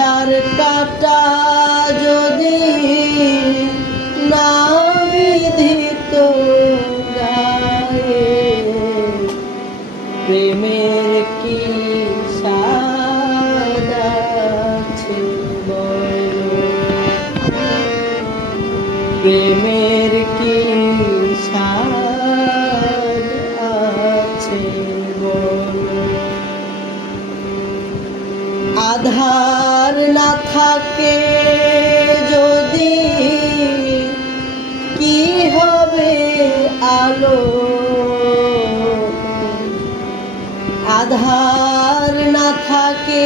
Der কাটা যদি না বিধিত গায়ে, প্রেমের কি স্বাদ আছে বলো, প্রেমের কি স্বাদ আছে বলো। আধার না থাকে যদি কি হবে আলো, আধার না থাকে